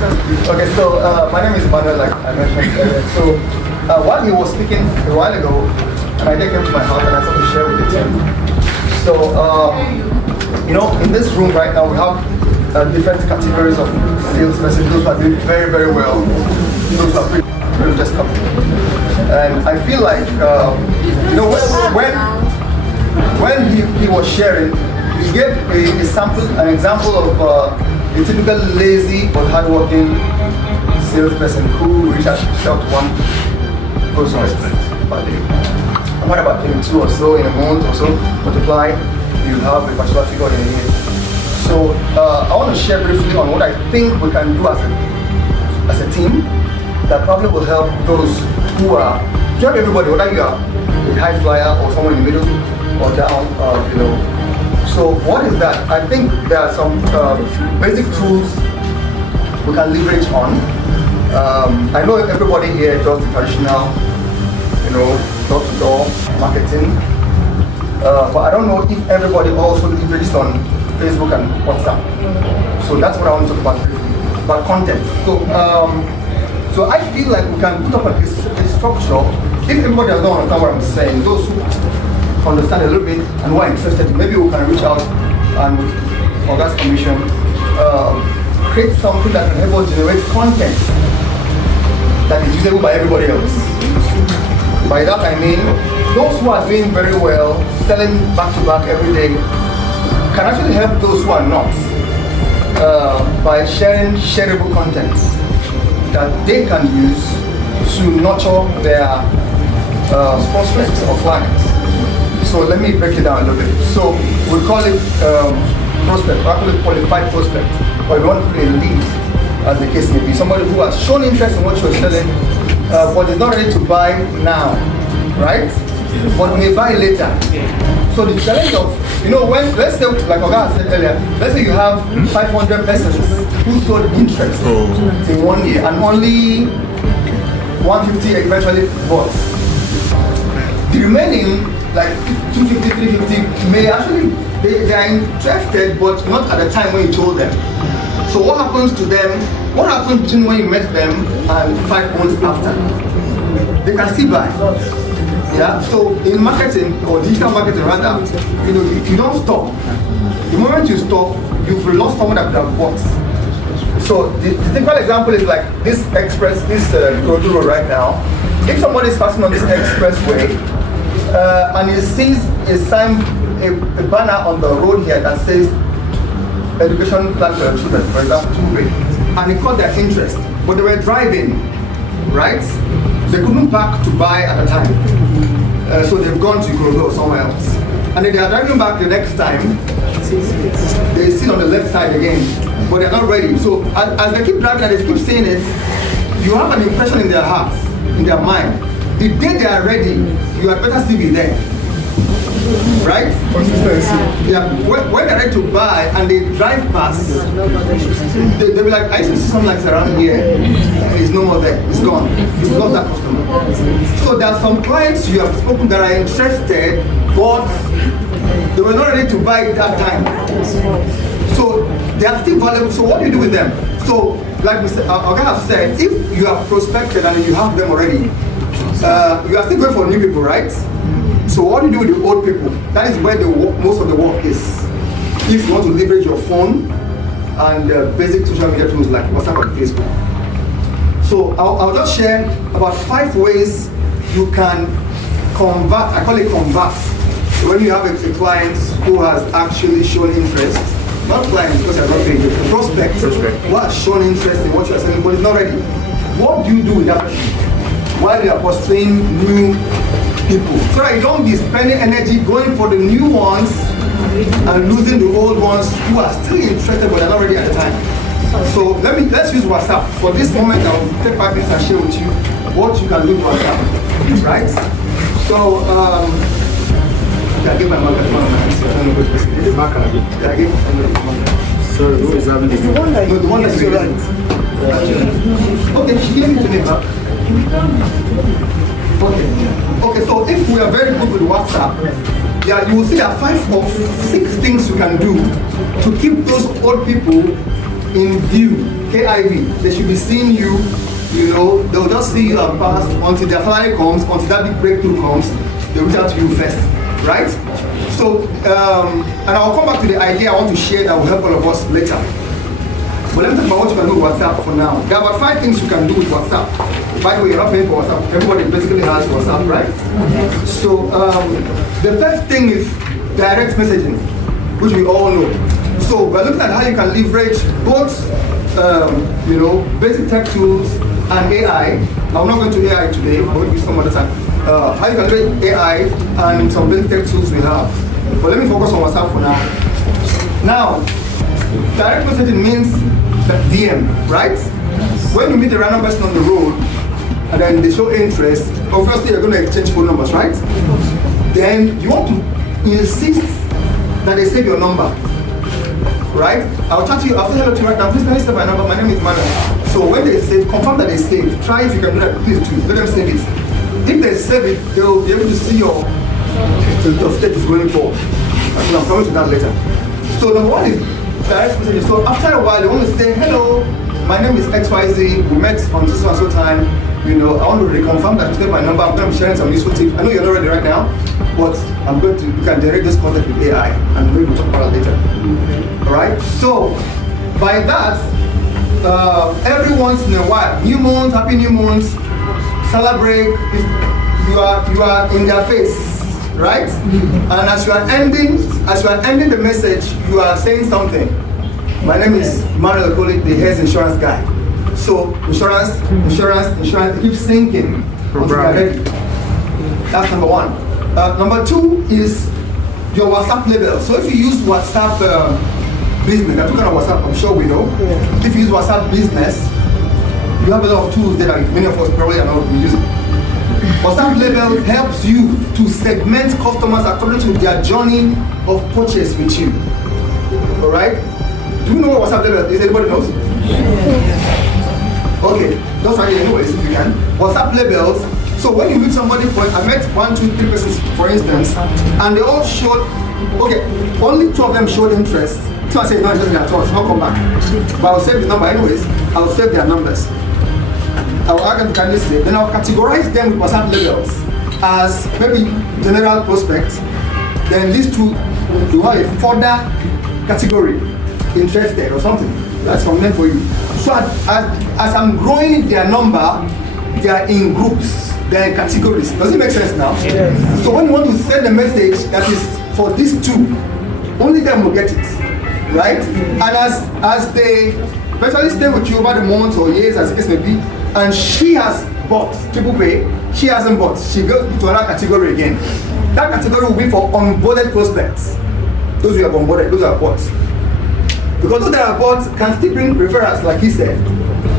Okay, so my name is Manuel, like I mentioned earlier. So while he was speaking a while ago, an idea came to my heart and I started to share with the team. So, in this room right now, we have different categories of salespersons. Those who are doing very, very well. Those who are pretty just coming. And I feel like, when he was sharing, he gave an example of a typical lazy but hardworking salesperson who reaches out to one person per day. And what about 22 or so in a month or so? Multiply, you have a particular figure in a year. So I want to share briefly on what I think we can do as a team that probably will help those who are, to help everybody, whether you are a high flyer or someone in the middle or down below. So what is that? I think there are some basic tools we can leverage on. I know everybody here does the traditional, door-to-door marketing, but I don't know if everybody also leverages on Facebook and WhatsApp. So that's what I want to talk about content. So I feel like we can put up a structure. If everybody does not understand what I'm saying, those who understand a little bit and who are interested, maybe we can reach out and for that commission, create something that can help us generate content that is usable by everybody else. By that I mean, those who are doing very well, selling back to back every day, can actually help those who are not by sharing shareable content that they can use to nurture their prospects or clients. So let me break it down a little bit. So we call it prospect, or actually qualified prospect, or we want to put a lead, as the case may be. Somebody who has shown interest in what you're selling, but is not ready to buy now, right? But may buy later. So the challenge of, when, let's say, like Oga said earlier, let's say you have 500 persons who showed interest in 1 year, and only 150 eventually bought. The remaining, like 250, 350, may actually, they are interested, but not at the time when you told them. So what happens to them? What happens between when you met them and 5 months after? They can still buy. Yeah. So in marketing, or digital marketing rather, if you don't stop, the moment you stop, you've lost someone that could have bought. So the typical example is like this express, this Ikorodu road right now. If somebody is passing on this expressway and he sees a sign, a banner on the road here that says education plan for children, for example, and it caught their interest, but they were driving, right? They couldn't park to buy at the time, so they've gone to Ikorodu or somewhere else. And then they are driving back the next time, they sit on the left side again, but they're not ready. So as they keep driving and they keep saying it, you have an impression in their hearts, in their mind. The day they are ready, you had better still be there. Right? Consistency. Yeah. When they're ready to buy and they drive past, they'll be like, I used to see something like around here. It's no more there. It's gone. You've lost that customer. So there are some clients you have spoken that are interested, but they were not ready to buy at that time. So they are still valuable. So what do you do with them? So, like Mr. Oga has said, if you have prospected and you have them already, you are still going for new people, right? So what do you do with the old people? That is where most of the work is. If you want to leverage your phone and basic social media tools like WhatsApp and Facebook. So I'll just share about 5 ways you can convert, I call it convert, when you have a client who has actually shown interest, not client because you're not paying, a prospect who has shown interest in what you're selling but is not ready. What do you do with that person while you are pursuing new people? So that you don't be spending energy going for the new ones and losing the old ones who are still interested but are not ready at the time. So let's use WhatsApp. For this moment, I'll take 5 minutes and share with you what you can do with WhatsApp, right? So, I give my marker to one of my hands. I don't know which person. The marker again? Yeah, I give sorry, who is having the one that the one that you right. Okay, she gave it to me back. Okay, so if we are very good with WhatsApp, yeah, you will see there are 5 or 6 things you can do to keep those old people in view, KIV. They should be seeing you, you know, they'll just see you and pass until their salary comes, until that big breakthrough comes, they'll reach out to you first, right? So, and I'll come back to the idea I want to share that will help all of us later. But let me talk about what you can do with WhatsApp for now. There are about 5 things you can do with WhatsApp. By the way, you're not paying for WhatsApp. Everybody basically has WhatsApp, right? So, the first thing is direct messaging, which we all know. So we're looking at how you can leverage both, you know, basic tech tools and AI. I'm not going to AI today, but maybe some other time. How you can leverage AI and some basic tech tools we have. But let me focus on WhatsApp for now. Now, direct messaging means DM, right? When you meet a random person on the road and then they show interest, obviously you're going to exchange phone numbers, right? Then you want to insist that they save your number, right? I'll chat to you, I'll say hello to you right now. Please can you save my number? My name is Manuel. So when they save, confirm that they save. Try if you can do that, please do. Let them save it. If they save it, they'll be able to see your status going forward. I'm coming to that later. So number one is direct message. So after a while, you want to say, hello, my name is XYZ, we met on so and so time. You know, I want to reconfirm that you save my number. I'm going to be sharing some useful tips. I know you're not ready right now, but I'm going to, you can generate this content with AI, and maybe we'll talk about it later. All right? So, by that, every once in a while, new month, happy new month, celebrate. You are in their face, right? And as you are ending the message, you are saying something. My name is Manuel Okoli, the Heirs Insurance guy. So insurance, it keeps sinking until you're ready. That's number one. Number two is your WhatsApp label. So if you use WhatsApp business, I'm talking about WhatsApp, I'm sure we know. Yeah. If you use WhatsApp business, you have a lot of tools that many of us probably are not using. WhatsApp label helps you to segment customers according to their journey of purchase with you. All right? Do you know what WhatsApp label is? Anybody knows? Yeah. Okay, just write it anyways if you can. WhatsApp labels. So when you meet somebody, I met 1, 2, 3 persons for instance, and they all showed, okay, only 2 of them showed interest. So I say, no, just at all, it's not come back. But I'll save the number anyways, I'll save their numbers. I'll ask them to kindly save, then I'll categorize them with WhatsApp labels as maybe general prospects. Then these 2, you have a further category, interested or something. That's convenient for you. So as I'm growing their number, they are in groups, they are in categories. Does it make sense now? Yes. So when you want to send a message that is for these 2, only them will get it, right? And as they eventually stay with you over the months or years, as the case may be, and she has bought, people pay, she hasn't bought, she goes to another category again. That category will be for onboarded prospects. Those who have onboarded, those who have bought. Because those that are bought can still bring referrals, like he said.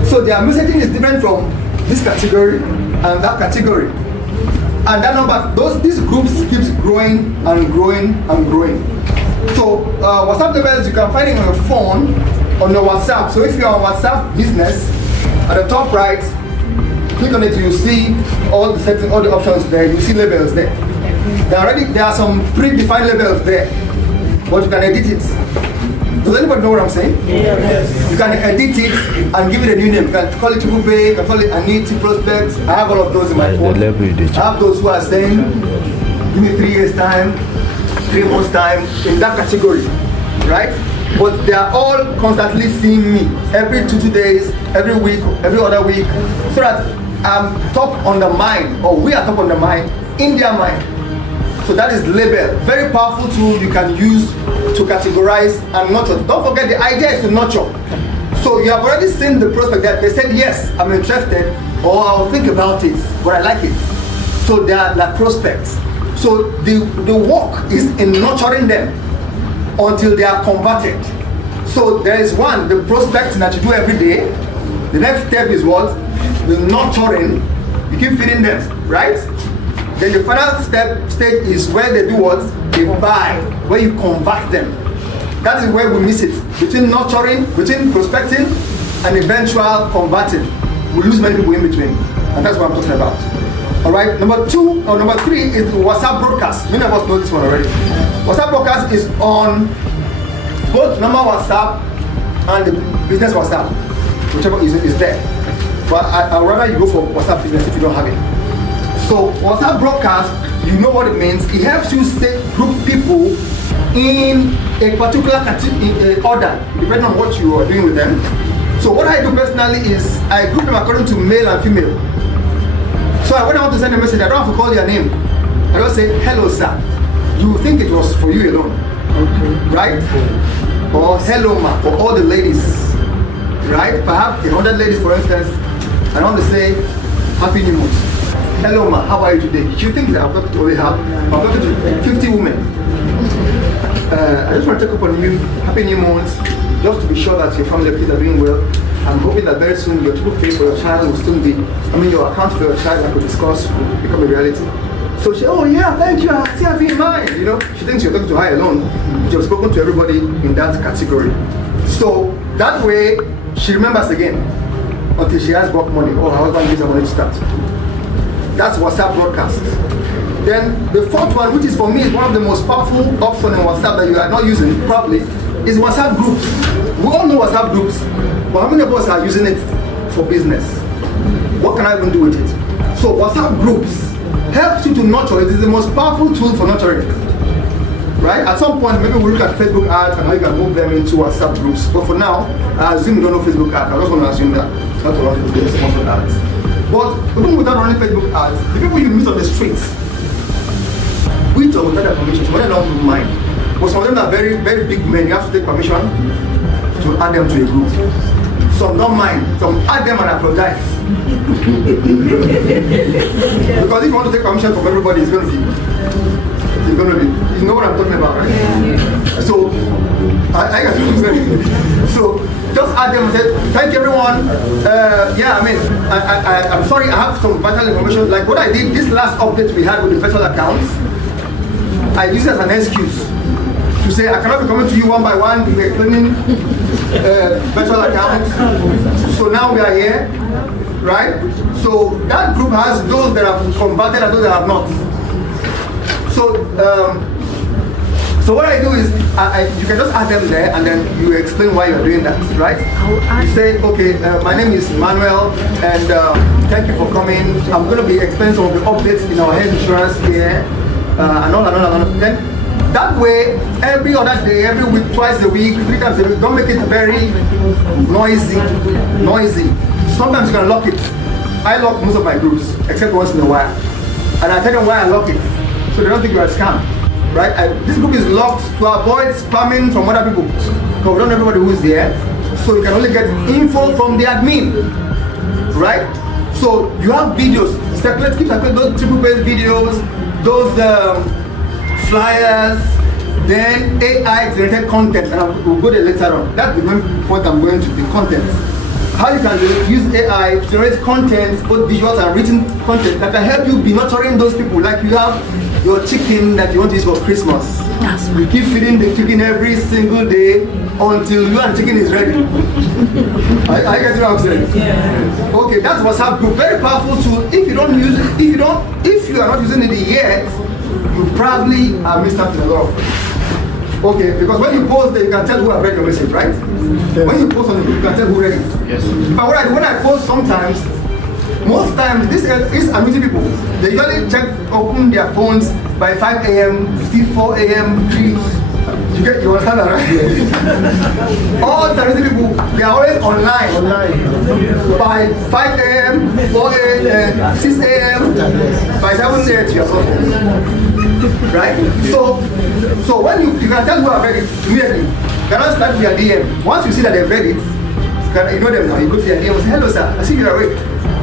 So their messaging is different from this category and that category. And that number, these groups keeps growing and growing and growing. So WhatsApp labels, you can find it on your phone, on your WhatsApp. So if you're on WhatsApp business, at the top right, click on it, you see all the settings, all the options there, you see labels there. There are some predefined labels there, but you can edit it. Does anybody know what I'm saying? Yes. You can edit it and give it a new name. You can call it Triple Pay, you can call it Annuity Prospect. I have all of those in my phone. I have those who are saying, give me 3 years time, 3 months time, in that category, right? But they are all constantly seeing me every 2 days, every week, every other week, so that I'm top on the mind, or we are top on the mind, in their mind. So that is label. Very powerful tool you can use to categorize and nurture. Don't forget, the idea is to nurture. So you have already seen the prospect that they said, yes, I'm interested, or I'll think about it, but I like it. So they are like prospects. So the work is in nurturing them until they are converted. So there is one, the prospecting that you do every day. The next step is what? The nurturing. You keep feeding them, right? Then the final stage is where they do what? They buy, where you convert them. That is where we miss it. Between nurturing, between prospecting, and eventual converting. We lose many people in between. And that's what I'm talking about. Alright, number 3 is the WhatsApp broadcast. Many of us know this one already. WhatsApp broadcast is on both normal WhatsApp and the business WhatsApp, whichever is there. But I'd rather you go for WhatsApp business if you don't have it. So WhatsApp broadcast, you know what it means. It helps you group people in a particular order, depending on what you are doing with them. So what I do personally is I group them according to male and female. So when I want to send a message, I don't have to call your name. I just say, hello sir. You think it was for you alone, right? Or hello ma, for all the ladies, right? Perhaps 100 ladies, for instance, I want to say, happy new month. Hello ma, how are you today? You think that I'm talking to I'm talking to 50 women. I just want to check up on you, happy new month, just to be sure that your family kids are doing well. I'm hoping that very soon your triple pay for your child will still be, your account for your child that we discuss will become a reality. So she, oh yeah, thank you, I still have you in mind. She thinks you're talking to her alone. You've spoken to everybody in that category. So that way, she remembers again until she has work money or her husband gives her money to start. That's WhatsApp broadcast. Then the fourth one, which is for me one of the most powerful options in WhatsApp that you are not using probably, is WhatsApp groups. We all know WhatsApp groups, but how many of us are using it for business? What can I even do with it? So WhatsApp groups helps you to nurture. It is the most powerful tool for nurturing. Right? At some point, maybe we'll look at Facebook ads and how you can move them into WhatsApp groups. But for now, I assume you don't know Facebook ads. I just want to assume that. Not to run into sponsored ads. But even without running Facebook ads, the people you meet on the streets, with or without their permission, some of them don't mind. But some of them are very, very big men. You have to take permission to add them to a group. Some don't mind. Some add them and apologize. Because if you want to take permission from everybody, it's going to be, you know what I'm talking about, right? Yeah. So, I got to so, just add them and say, thank you everyone. I'm sorry, I have some vital information. Like what I did, this last update we had with the virtual accounts, I used it as an excuse to say, I cannot be coming to you one by one, we're cleaning virtual accounts. So now we are here, right? So that group has those that have converted and those that have not. So what I do is, you can just add them there and then you explain why you're doing that, right? You say, okay, my name is Manuel and thank you for coming. I'm going to be explaining some of the updates in our Heirs Insurance here and all. Then that way, every other day, every week, twice a week, 3 times a week, don't make it very noisy. Sometimes you can lock it. I lock most of my groups, except once in a while. And I tell them why I lock it. So they don't think you're a scam, right? This group is locked to avoid spamming from other people. Because we don't know everybody who is there. So you can only get info from the admin, right? So you have videos, keep those triple-based videos, those flyers, then AI-generated content, and we'll go there later on. That's the main point I'm going to, the content. How you can use AI to generate content, both visuals and written content that can help you be nurturing those people. Like you have your chicken that you want to use for Christmas. You keep feeding the chicken every single day until you and the chicken is ready. I get what I'm saying? Yeah. Okay, that's WhatsApp group. Very powerful tool. If you don't use it, if you are not using it yet, you probably are missed out on a lot of. Okay, because when you post there, you can tell who have read your message, right? Yes. When you post on the group, you can tell who read it. Yes. But what I do when I post sometimes, most times, this is amusing people. They usually open their phones by 5 a.m., 4 a.m., 3. You understand that, right? Yes. All the amusing people, they are always online. By 5 a.m., 4 a.m., 6 a.m., by 7 a.m. you're so right? So when you can tell who have read it immediately, you cannot start with your DM. Once you see that they've read it, you know them now. You go to your DM and say, hello sir, I see you're awake.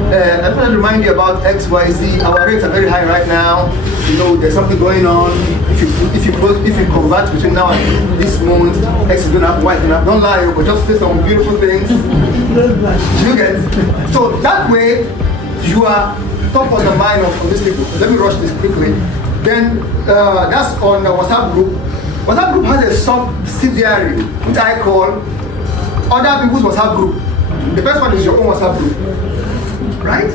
I want to remind you about XYZ. Our rates are very high right now. You know, there's something going on. If you convert between now and this month, X is going to happen, Y is going to happen. Don't lie, but just say some beautiful things. You get? So that way, you are top of the mind of these people. Let me rush this quickly. Then that's on the WhatsApp group. WhatsApp group has a subsidiary, which I call other people's WhatsApp group. The first one is your own WhatsApp group, right?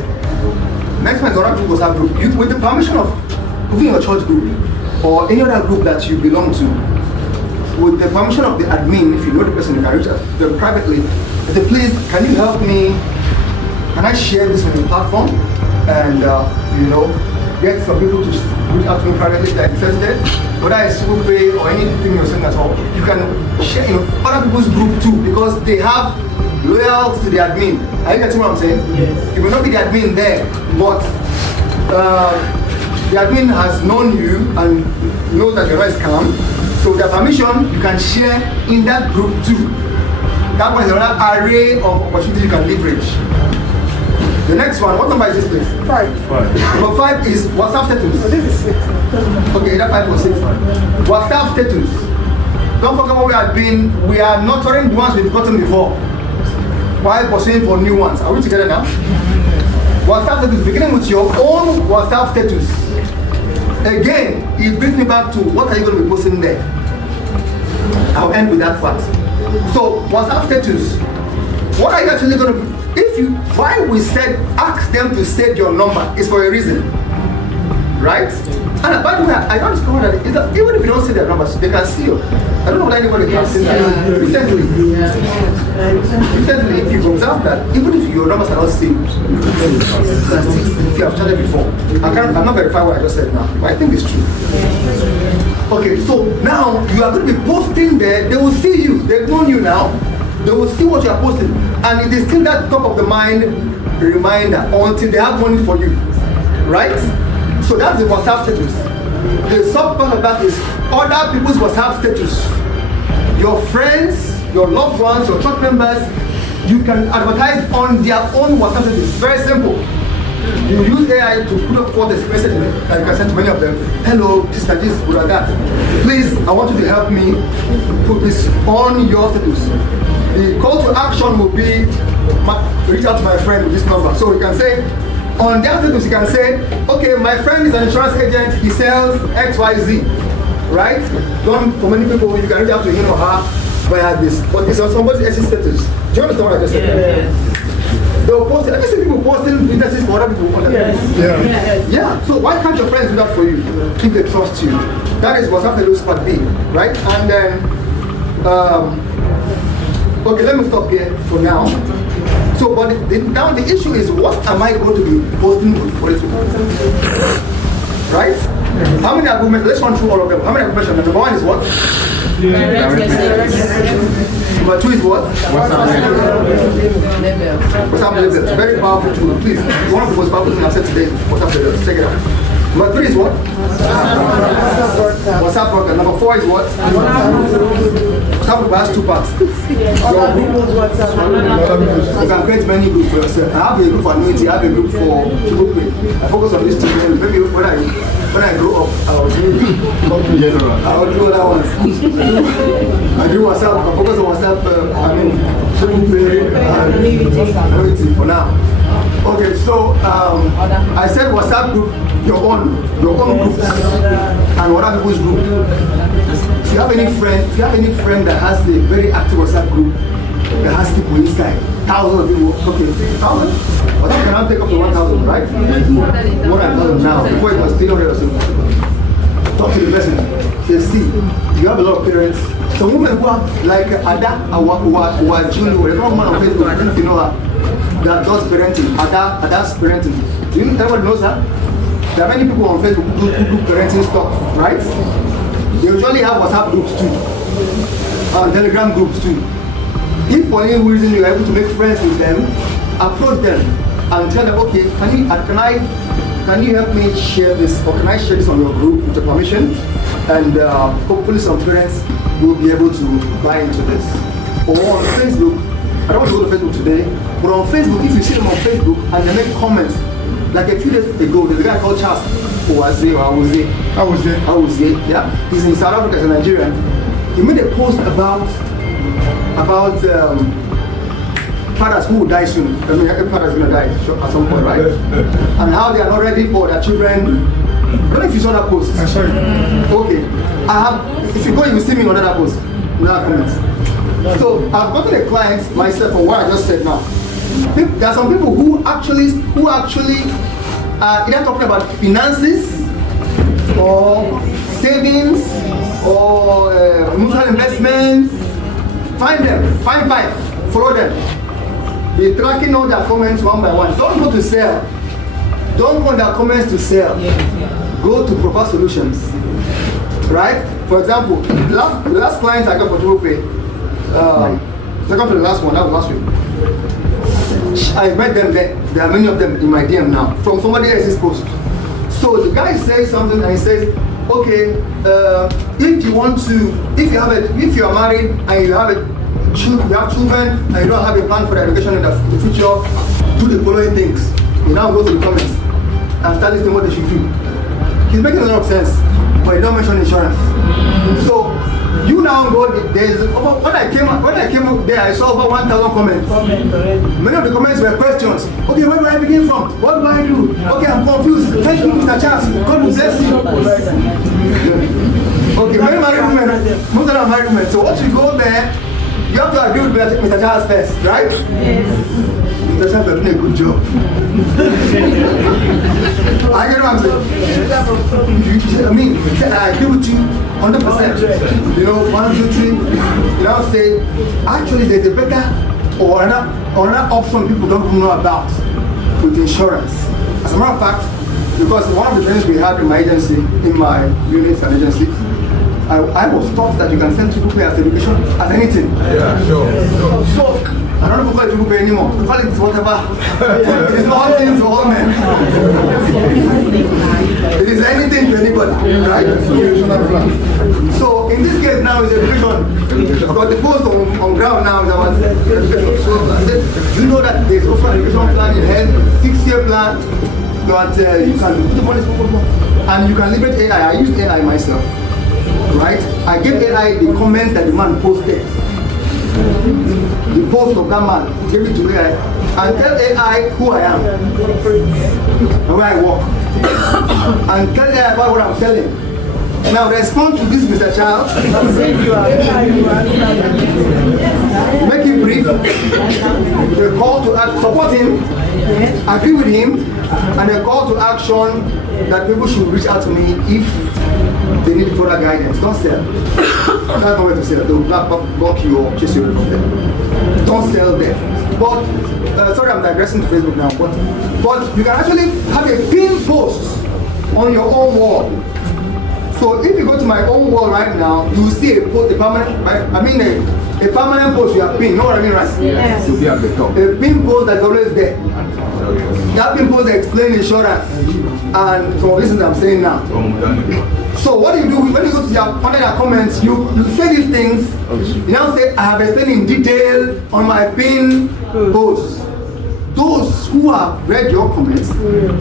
Next one is other people's WhatsApp group. With the permission of even your church group or any other group that you belong to, with the permission of the admin, if you know the person, you can reach out to them privately. Say, please, can you help me? Can I share this on your platform? And get some people to reach out to me privately if they're interested. Whether it's Google Pay or anything you're saying at all, you can share other people's group too, because they have loyalty to the admin. Are you getting what I'm saying? Yes. You may not be the admin there, but the admin has known you and knows that your rights come. So with their permission, you can share in that group too. That one is another array of opportunities you can leverage. The next one, what number is this place? 5. Number 5 is WhatsApp status. Oh, this is 6. Okay, that 5 or 6. WhatsApp status. Don't forget what we have been. We are nurturing the ones we've gotten before, while pursuing for new ones. Are we together now? WhatsApp status, beginning with your own WhatsApp status. Again, it brings me back to what are you going to be posting there? I'll end with that part. So, WhatsApp status. What are you actually going to be? Why we said ask them to save your number is for a reason, right? And by the way, I don't discover that even if you don't see their numbers, they can see you. I don't know whether anybody can see that. Recently, if you observe that, even if your numbers are not saved, if you have started before, I'm not verifying what I just said now, but I think it's true. Okay, so now you are going to be posting there. They will see you. They've known you now. They will see what you are posting, and it is still that top of the mind reminder until they have money for you, right? So that's the WhatsApp status. The sub part of that is other people's WhatsApp status. Your friends, your loved ones, your church members, you can advertise on their own WhatsApp status. Very simple. You use AI to put up for this message that you can send to many of them. Hello, this and this, good and that. Please, I want you to help me put this on your status. The call to action will be reach out to my friend with this number. So you can say, on their status, you can say, okay, my friend is an insurance agent, he sells XYZ, right? For many people, you can reach out to him or her via this. But it's on somebody else's status. Do you understand what I just said? Yes. They'll post it. Have you seen people posting businesses for other people? Yes. Yeah. So why can't your friends do that for you if they trust you? That is what's happening with part B, right? And then, okay, let me stop here for now. So, but now the issue is, what am I going to be posting for this week? Right? How many have we mentioned? Let's run through all of them. How many have we mentioned? Number 1 is what? Number 2 is what? WhatsApp level. Very powerful tool. Please, one of the most powerful things I've said today. WhatsApp level. Check it out. Number 3 is what? WhatsApp worker. Number 4 is what? WhatsApp group has 2 parts. You can create many groups for yourself. I have a group for annuity, I have a group for people pay. I focus on these 2. Maybe when I grow up, I will do other ones. I do WhatsApp, I focus on WhatsApp, people pay, annuity for now. Okay, so I said WhatsApp group, your own groups and other people's group. If you have any friend that has a very active WhatsApp group that has people inside, thousands of people, okay, 1,000? WhatsApp can now take up to 1,000, right? More than 1,000 now. Before it was 300 or so. Talk to the person. They see, you have a lot of parents. So women who are like Ada, or Julie, or a woman on Facebook, I don't know if you know her, that does parenting. Ada's parenting. Do you know everybody knows that? There are many people on Facebook who do parenting stuff, right? They usually have WhatsApp groups too, and Telegram groups too. If for any reason you are able to make friends with them, approach them and tell them, okay, can you help me share this, or can I share this on your group with your permission? And hopefully some parents will be able to buy into this. Or on Facebook, I don't want to go to Facebook today, but on Facebook, if you see them on Facebook and they make comments, like a few days ago, there's a guy called Charles Owuzie, yeah? He's in South Africa, he's a Nigerian. He made a post about fathers who will die soon. I mean, every father is going to die at some point, right? And how they are not ready for their children. I don't know if you saw that post. I'm sorry. Okay. If you go, you will see me on that post. Now comments. So I've gotten a client myself on what I just said now. There are some people who actually either talking about finances or savings or mutual investments. Find them, find 5, follow them. Be tracking all their comments one by one. Don't go to sell. Don't want their comments to sell. Go to proper solutions. Right? For example, the last client I got for TruePay, second to the last one, that was last week. I met them there. There are many of them in my DM now from somebody else's post. So the guy says something and he says, okay, if you are married and you have children and you don't have a plan for their education in the future, do the following things. You now go to the comments and start listing what they should do. He's making a lot of sense, but he don't mention insurance. So you now go when I came up there, I saw over 1,000 comments. Many of the comments were questions. Okay, where do I begin from? What do I do? Okay, I'm confused. Thank you, Mr. Charles. God will bless you. Okay, many married women, most of them are married women. So once you go there, you have to agree with Mr. Charles first, right? Yes. Mr. Charles is doing a good job. I get what I'm saying. I mean, I agree with you 100%. You know, 1, 2, 3. You now say, actually, there's a better or another option people don't know about with insurance. As a matter of fact, because one of the things we had in my agency, in my units and agency, I was taught that you can send TruePay as education as anything. Yeah, sure. So I don't know if I call it TruePay anymore. Call it whatever. It is all things to all men. It is anything to anybody, right? So in this case now it's education. But the post on ground now is about education. So I said, you know that there's also an education plan in health, 6-year plan that you can put the money and you can leverage AI. I use AI myself. Right? I give AI the comments that the man posted. The post of that man, give it to AI and tell AI who I am and where I work. And tell AI about what I'm selling. Now respond to this, Mr. Charles. Make it brief. The call to act, support him, agree with him, and a call to action that people should reach out to me if they need further guidance. Don't sell. That's not way to sell. They will block you or chase you away from them. Don't sell there. But sorry, I'm digressing to Facebook now. But you can actually have a pinned post on your own wall. So if you go to my own wall right now, you will see a post, a permanent post you have pinned. You know what I mean, right? Yes. To be at the top. A pinned post that's always there. That pinned post explains insurance and some reasons I'm saying now. So what do you do when you go to under their comments? You say these things. You now say I have explained in detail on my pinned post. Those who have read your comments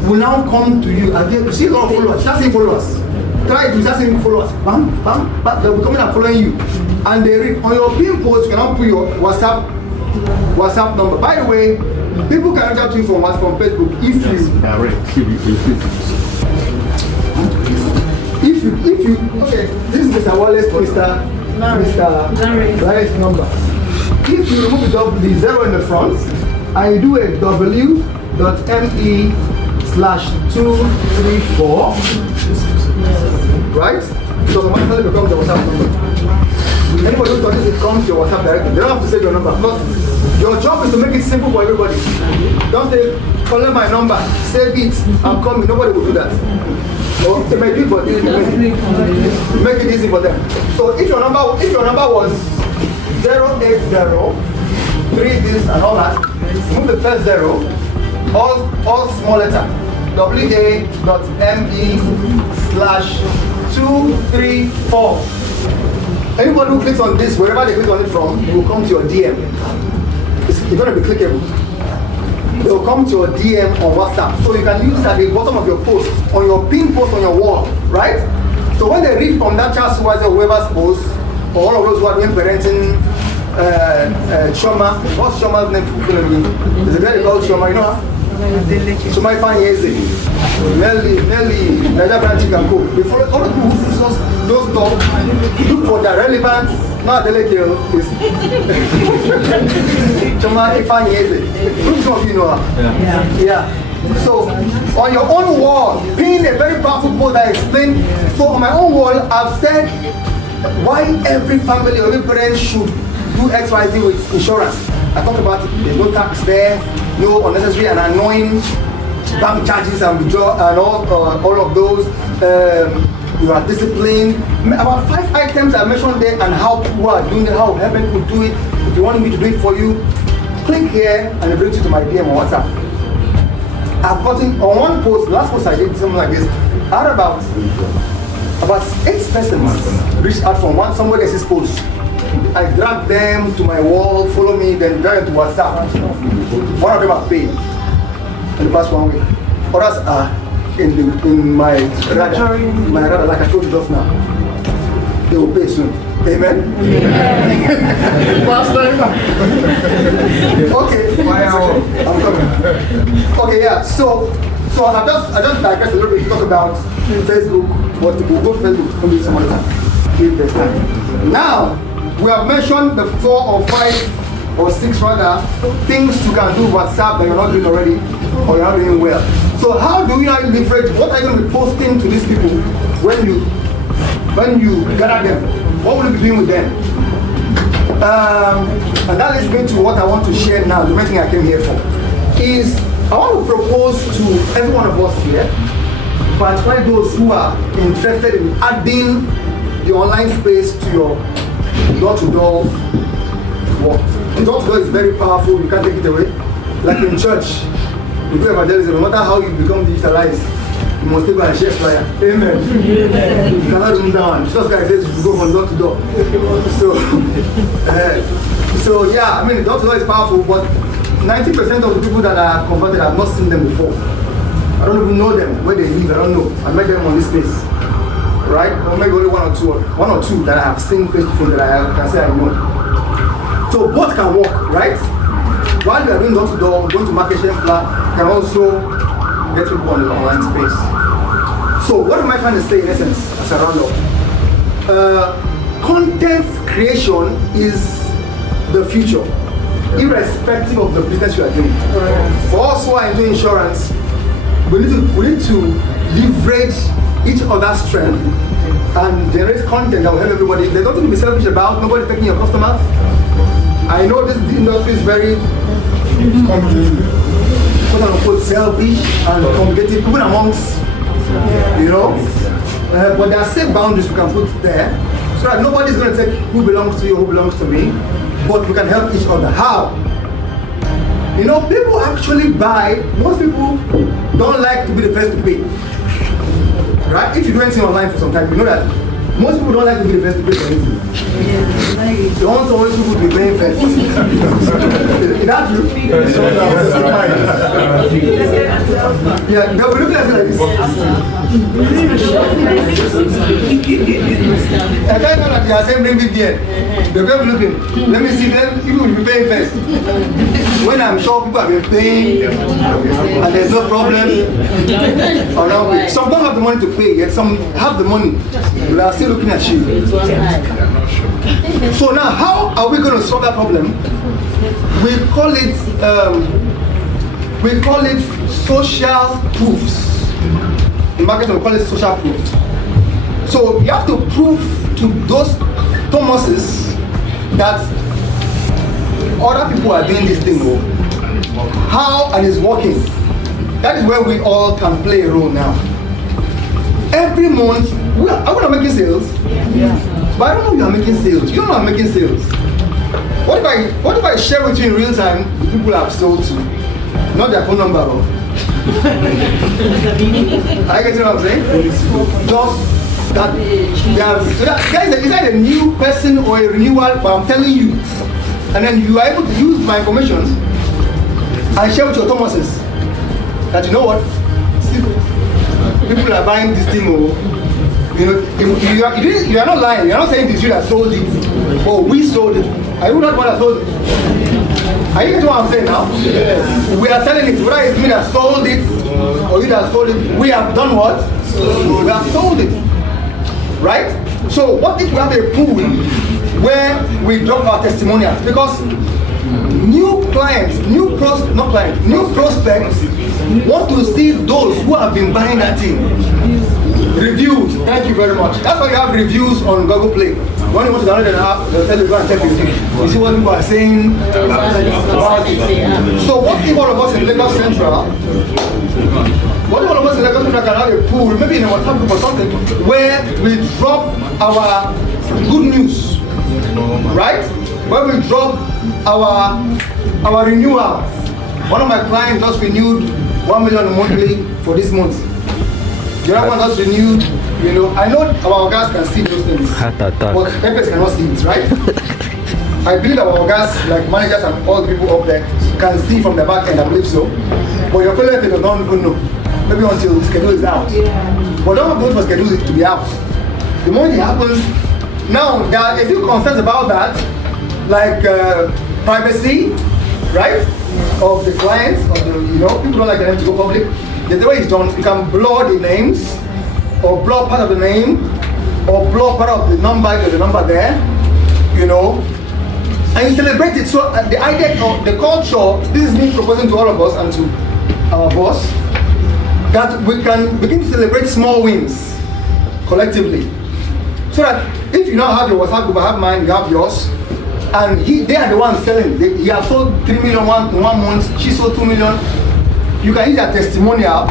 will now come to you and you see a lot of followers. Just saying followers. Try to just say followers. Bam, bam, bam. They'll be coming and following you. And they read on your pinned post. You cannot put your WhatsApp number. By the way, people can reach out to you from Facebook if you okay, this is Mr. Wallace, Mr. Larry's number. If you remove the 0 in the front and you do a w.me/234, right? It automatically becomes the WhatsApp number. Anybody who touches it comes to your WhatsApp directly. They don't have to save your number. Because your job is to make it simple for everybody. Don't say, collect my number, save it, and call me. Nobody will do that. Or they may do it, but make it easy for them. So if your number was 080, 3 this and all that, move the first 0, all small letter, wa.me/234. Anybody who clicks on this, wherever they click on it from, it will come to your DM. It's going to be clickable. They will come to your DM on WhatsApp. So you can use it at the bottom of your post, on your pin post on your wall, right? So when they read from that Charles Supervisor, whoever's post, or all of those who are doing parenting, Shoma, what's Shoma's name? There's a girl called Shoma, you know her? Shoma Ifanyeze, Nelly, Naja Branch can go. Before all the people who those stuff, look for the relevance. Not the girl is Shoma Ifanyeze. Who's some of you know her? Yeah. So on your own wall, pin a very powerful post that explains. So on my own wall, I've said why every family or every parent should do XYZ with insurance. I talked about it. There's no tax there, no unnecessary and annoying bank charges and withdrawal and all of those. You are disciplined. About 5 items I mentioned there and how people are doing it, how helping people do it. If you want me to do it for you, click here and it brings you to my DM on WhatsApp. I've gotten on one post, last post I did something like this. I had about 8 persons reached out from somebody else's post. I dragged them to my wall, follow me, then drag them to WhatsApp. One of them have paid in the past 1 week. Others are in my radar, like I told you just now. They will pay soon. Amen. Okay. I'm coming. Okay, yeah. So I just digress a little bit to talk about Facebook. But we'll go to Facebook maybe some other time. If there's time. Now we have mentioned the 4 or 5 or 6 rather things you can do with WhatsApp that you're not doing already or you're not doing well. So how do you now leverage? What are you going to be posting to these people when you gather them? What will you be doing with them? And that leads me to what I want to share now. The main thing I came here for is I want to propose to every one of us here, particularly those who are interested in adding the online space to your door-to-door work. The door-to-door is very powerful. You can't take it away. Like in church, you do evangelism. No matter how you become digitalized, you must take and share flyer. Amen. You cannot run down. Jesus Christ says you go from door to door. So yeah, I mean, the door-to-door is powerful, but 90% of the people that are converted, I've not seen them before. I don't even know them, where they live, I don't know. I met them on this place, right? Or maybe only one or two that I have seen face to face that I can say I know. So both can work, right? While we are doing door-to-door, going to market share plan, can also get people on the online space. So what am I trying to say in essence as a roundup? Content creation is the future, irrespective of the business you are doing. For us who are into insurance, we need to leverage each other's strength and generate content that will help everybody. There's nothing to be selfish about. Nobody's taking your customers. I know this industry is very quote unquote selfish and complicated, even amongst, but there are safe boundaries we can put there so that nobody's going to take who belongs to you, who belongs to me, but we can help each other. How? People actually buy, most people don't like to be the first to pay. Right? If you do anything online for some time, you know that most people don't like to be the first to pay for anything. They want always people to be paying first. Is that true? Yeah, they'll be looking at it like this. I can't know that they are saying bring it here. They'll be looking. Let me see them, people will be paying first. When I'm sure people have been paying and there's no problem. Some don't have the money to pay, yet some have the money. They are still looking at you. So now, how are we going to solve that problem? We call it social proofs. In marketing, we call it social proofs. So you have to prove to those Thomases that other people are doing this thing, how and it's working. That is where we all can play a role now. Every month, are we not making sales? Yeah. But I don't know if you are making sales. You don't know I'm making sales. What if I share with you in real time the people I've sold to? Not their phone number. Are you getting what I'm saying? Just that is that a new person or a renewal, but I'm telling you. And then you are able to use my information and share with your Thomases that you know what? People are buying this thing. You are not lying. You are not saying this you that sold it. Oh, we sold it. Are you not the one that sold it? Are you getting what I'm saying now? Yes. We are selling it. Whether it's me that sold it or you that sold it, we have done what? We have sold it. Right? So what if we have a pool where we drop our testimonials? Because new prospects want to see those who have been buying that thing. Reviews. Thank you very much. That's why you have reviews on Google Play. When you want to download an app, they'll tell you go and check this thing. You see what people are saying about it. So what if all of us in Lagos Central, can have a pool, maybe in a WhatsApp group or something, where we drop our good news, right? Where we drop our renewals. One of my clients just renewed 1 million monthly for this month. The other one just renewed, you know. I know our guys can see those things, but FS cannot see it, right? I believe our guys, like managers and all the people up there, can see from the back end, I believe so. But your fellow FS don't even know. Maybe until the schedule is out. But don't wait for schedule to be out. The moment it happens, now there are a few concerns about that, like privacy, right? Of the clients, of the, you know, people don't like them to go public. The way it's done, you can blur the names, or blur part of the name, or blur part of the number there, you know, and you celebrate it. So the idea of the culture, this is me proposing to all of us and to our boss, that we can begin to celebrate small wins collectively. So that if you now have your WhatsApp group, I have mine, you have yours, and they are the ones selling. He has sold 3 million in 1 month, she sold 2 million. You can use that testimonial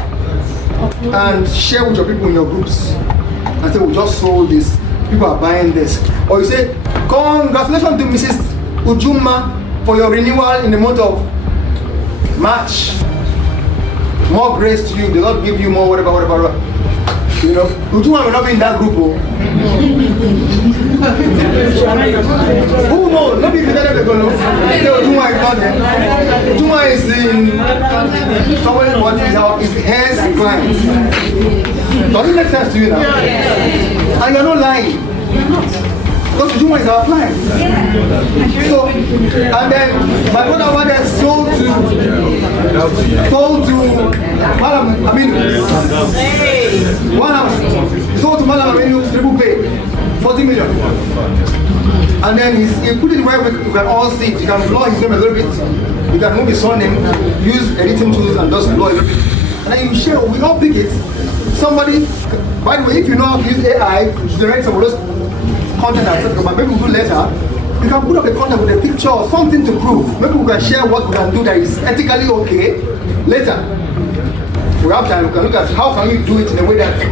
and share with your people in your groups and say, we just sold this, people are buying this. Or you say, congratulations to Mrs. Ujuma for your renewal in the month of March. More grace to you, the Lord give you more, whatever. You know, Ujuma will not be in that group. Oh. Who knows? Not if you tell them to go. Ujuma is not there. Ujuma is in somewhere what is Heirs Insurance. Does it make sense to you now? And you're not lying. Because Ujuma is our client. So, and then my brother was sold to Malam Aminu. One house sold to Malam Aminu, triple pay, 40 million. And then he put it where we can all see it. You can blur his name a little bit. You can move his surname, use editing tools and just blur a little bit. And then you share, we all pick it. Somebody, by the way, if you know how to use AI to generate some of those content I talk about, maybe we'll do later. You can put up a content with a picture or something to prove. Maybe we can share what we can do that is ethically okay later. If we have time, we can look at how can you do it in a way that you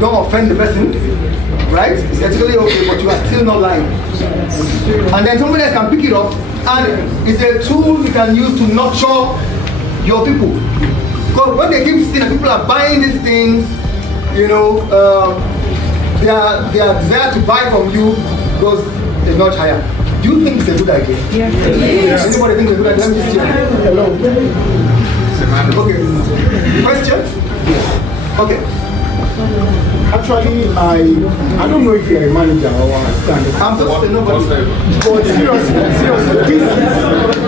don't offend the person, right? It's ethically okay, but you are still not lying. And then somebody else can pick it up, and it's a tool you can use to nurture your people. Because when they keep seeing that people are buying these things, you know, their desire to buy from you goes a notch higher. Do you think it's a good idea? Yeah. Yes. Anybody think it's a good idea? Let me just hear. Hello. Okay. Question? Yes. Okay. Actually, I don't know if you're a manager or a stand. I'm just a nobody. But seriously,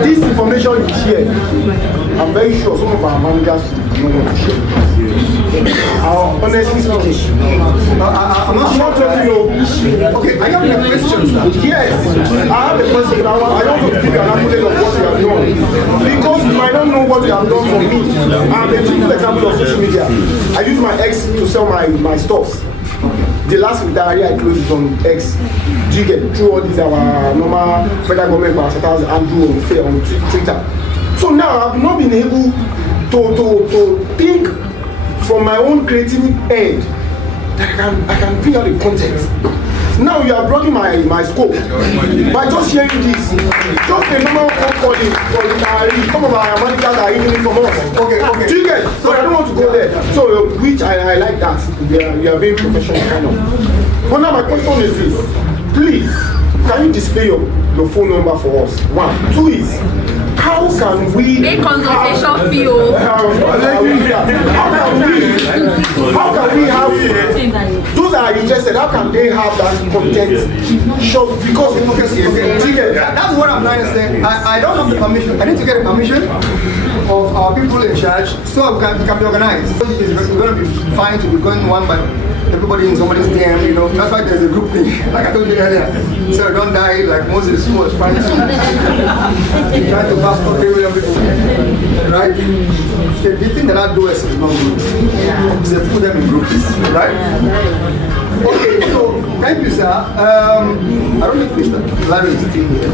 this information you share, I'm very sure some of our managers don't want to share. Honestly speaking, I'm not sure. Okay, I have a question. Yes, I have a question. I want to give you an update of what you have done. Because you might not know what you have done for me. I'm a typical example of social media. I use my ex to sell my stuff. The last diary I closed is on X. Do you get through all these our normal federal government parastatals and do on Twitter? So now I've not been able to think from my own creative end that I can bring out the content. Now you are blocking my scope by just sharing this. Just a normal phone calling for the diary. Some of our managers are even from us. Okay. Do you get? So I don't want to go there. So which I like that. You are very professional kind of. But now my question is this. Please, can you display your phone number for us? 1. 2 is, how can we make consultation feel? How can we have those that are interested? How can they have that content? Sure, because that's what I'm trying to say. I don't have the permission. I need to get a permission of our people in charge so it can be organized. It's going to be fine to be going one by everybody in somebody's DM, you know, that's why there's a group thing, like I told you earlier. So don't die like Moses who was trying to pass for 3 million people. Right? So the thing that I do is not good. So put them in groups, right? Okay, so thank you, sir. I don't know if Mr. Larry is still here.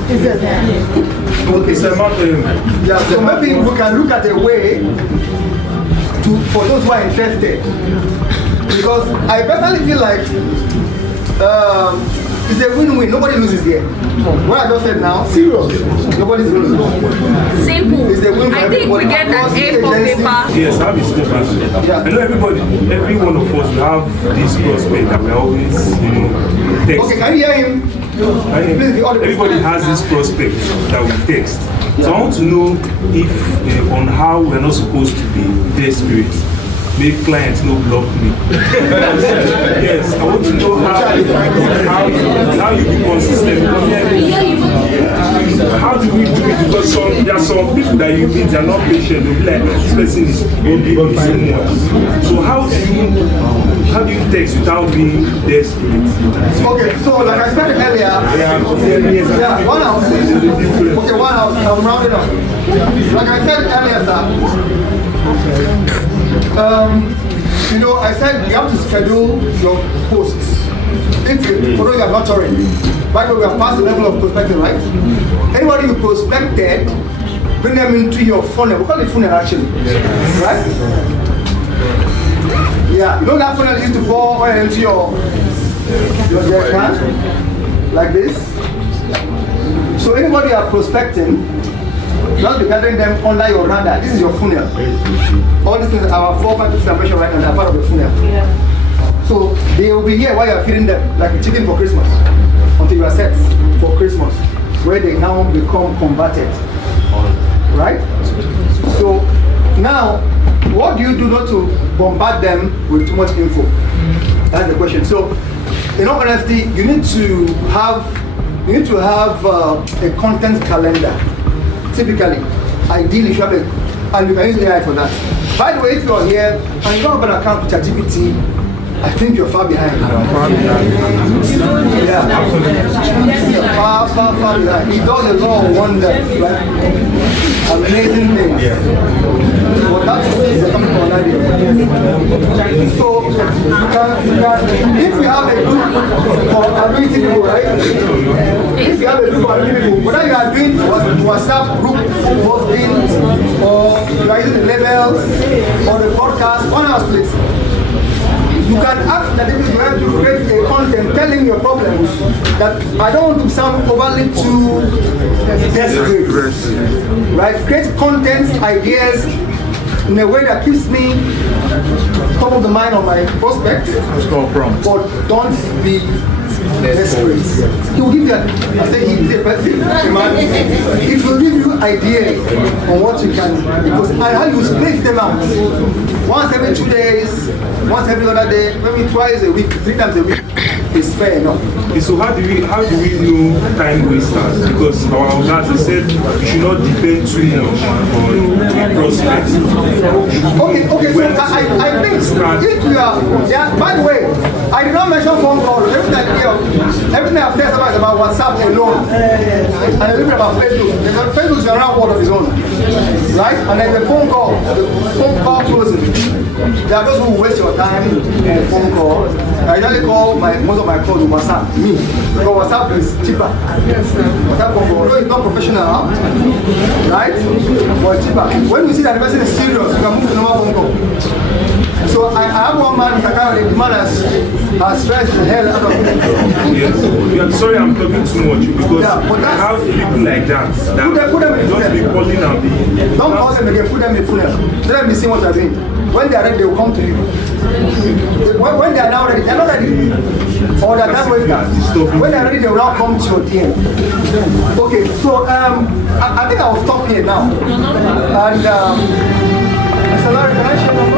Okay, so yeah, so maybe we can look at a way for those who are interested. Because I personally feel like it's a win-win. Nobody loses here. What I just said now, serious. Nobody's losing. Simple. It's a win for I think we get an A for paper. Yes, I have a step. Yeah. I know every one of us will have this prospect that we always, text. Okay, can you hear him? Everybody has this prospect that we text. So I want to know if on how we're not supposed to be desperate. Make clients no block me. Yes, I want to know how you be consistent. How do we do it? Because there are some people that you meet, they are not patient. They'll be like, this person is going to give you so much. So how do you text without being desperate? Okay, so like I said earlier, one house. Okay, one house. I'm rounding up. Like I said earlier, sir. You know, I said you have to schedule your posts. If you, although you are nurturing, by the way, we have passed the level of prospecting, right? Anybody you prospected, bring them into your funnel. We call it funnel actually, right? Yeah, you know that funnel used to pour oil into your account like this. So anybody you are prospecting, just be gathering them under your radar. This is your funnel. All these things, our 4 countries are mentioned right now, they are part of the funnel. Yeah. So they will be here while you are feeding them, like a chicken for Christmas, until you are set for Christmas, where they now become converted. Right? So now, what do you do not to bombard them with too much info? That's the question. So, in all honesty, you need to have a content calendar. Typically, ideally, you should have and you can use AI for that. By the way, if you're here and you don't have an account with ChatGPT, I think you're far behind. Yeah, you're far behind. He does a lot of wonders, right? Amazing things. But that's coming from an idea. So, if we have a group for ability people, right? If you have a group of ability people, whether you are doing WhatsApp group posting, or you are using the labels, or the podcast, one house please. You can ask that if you have to create a content telling your problems that I don't want to sound overly too desperate. Right? Create content ideas in a way that keeps me top of the mind on my prospect. But don't be desperate. He will give you, it will give you ideas on what you can, because and how you space them out. Once every 2 days, once every other day, maybe twice a week, 3 times a week is fair enough. So how do we know time wasters? Because our guys said you should not depend too much on prospects. Okay, so I think if you are, by the way, I did not mention phone calls. Everything I've said about WhatsApp alone, and a little bit about Facebook. Facebook is another world of its own, right? And then the phone call closing. There are those who waste your time in a phone call. I usually call most of my calls with WhatsApp. Me, because WhatsApp is cheaper. WhatsApp phone call, although it's not professional, right? But cheaper. When you see that the person is serious, you can move to normal phone call. So I have one man, the man has stressed the hell out of me. Yes. Yeah, sorry, I'm talking too much because I have people like that. Put them in just be calling and be. Don't call them again. Put them in funnel. Let them be seeing what you're doing. When they are ready, they will come to you. When they are now ready, they're not ready. Or they're not ready. When they are ready, they will now come to your DM. Okay, so I think I will stop here now. And Mr. Larry, can I share your